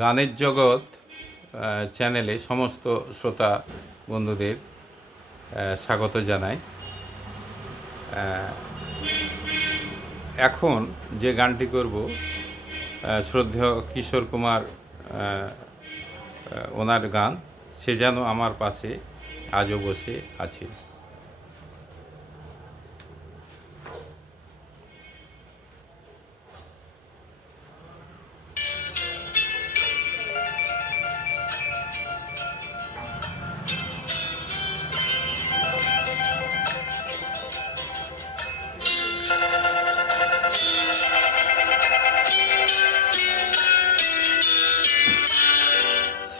গানের জগৎ চ্যানেলে সমস্ত শ্রোতা বন্ধুদের স্বাগত জানাই। এখন যে গানটি করব শ্রদ্ধেয় কিশোর কুমার ওনার গান, সে যেন আমার পাশে আজও বসে আছে।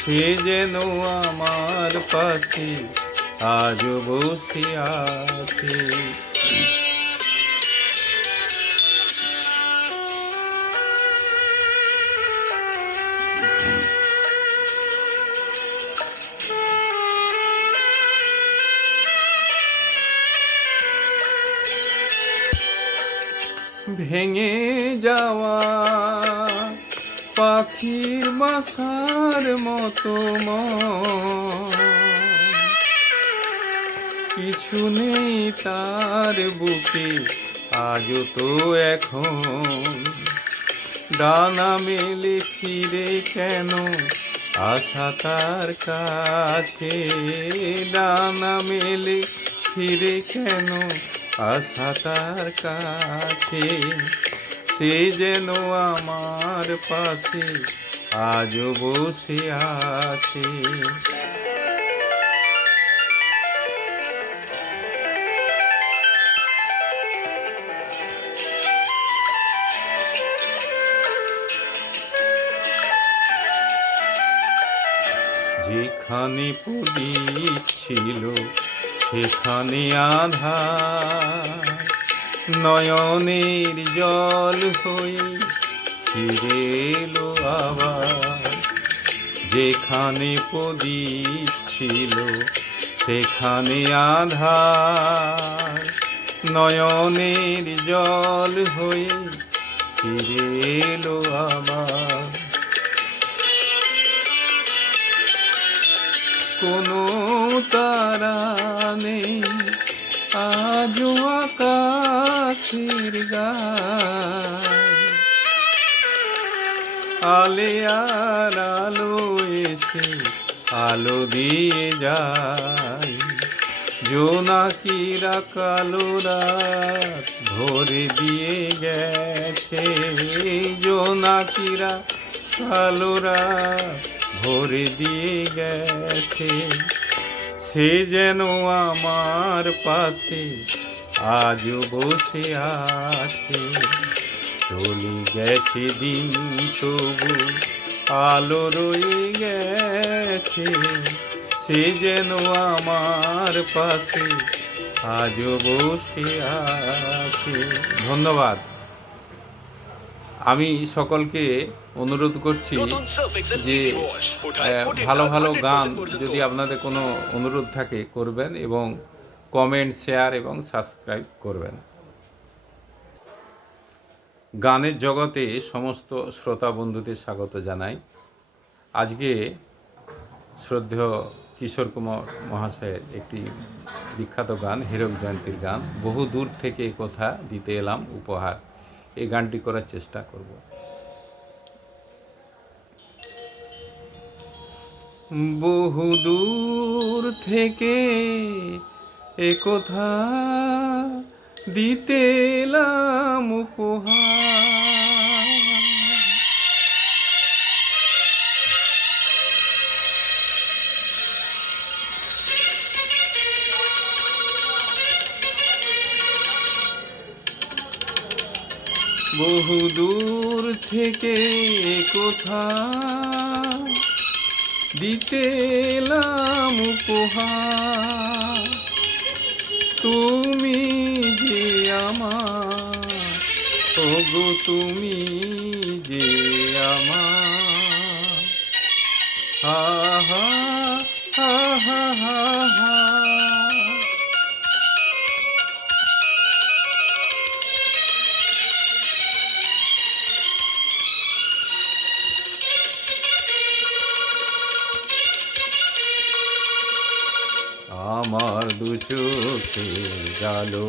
সে যেন আমার পাশে আজ বসে আছে। ভেঙে যাওয়া পাখির বাসার মতো। কিছু নেই তার বুকে, আজও তো এখন। ডানা মেলে ফিরে কেন আশা তার কাছে? ডানা মেলে ফিরে কেন আশা তার কাছে? সে যেন আমার পাশে আজও বসে আছে। যেখানে প্রদীপ ছিল সেখানে আধার। নয়নের জল হয়ে ফিরে এলো আবার। যেখানে প্রদীপ ছিল, সেখানে আধার। নয়নের জল হয়ে ফিরে এলো আবার। কোনো তারা নেই, আজও আকাশের গায়। আলে আর আলো এসে আলো দিয়ে যায়। জোনাকিরা কালো রাত ভরে দিয়ে গেছে। জোনাকিরা কালো রাত ভরে দিয়ে গেছে। সে যেন আমার পাশে আজও বসে আছে। চলে গেছে দিন তবু আলো রয়ে গেছে। সে যেন আমার পাশে আজও বসে আছে। ধন্যবাদ। আমি সকলকে অনুরোধ করছি যে ভালো ভালো গান যদি আপনাদের কোনো অনুরোধ থাকে করবেন এবং কমেন্ট শেয়ার এবং সাবস্ক্রাইব করবেন। গানের জগতে সমস্ত শ্রোতা বন্ধুদের স্বাগত জানাই। আজকে শ্রদ্ধেয় কিশোর কুমার মহাশয়ের একটি বিখ্যাত গান, হীরক জয়ন্তীর গান। বহু দূর থেকে কথা দিতে এলাম, উপহার। এই গানটি করার চেষ্টা করব। বহু দূর থেকে একথা দিতে এলাম উপহার। বহু দূর থেকে কোথা দিতে এলাম উপহার। তুমি যে আমার ওগো তুমি যে আমার। হা হা আমার দু চোখে জালো।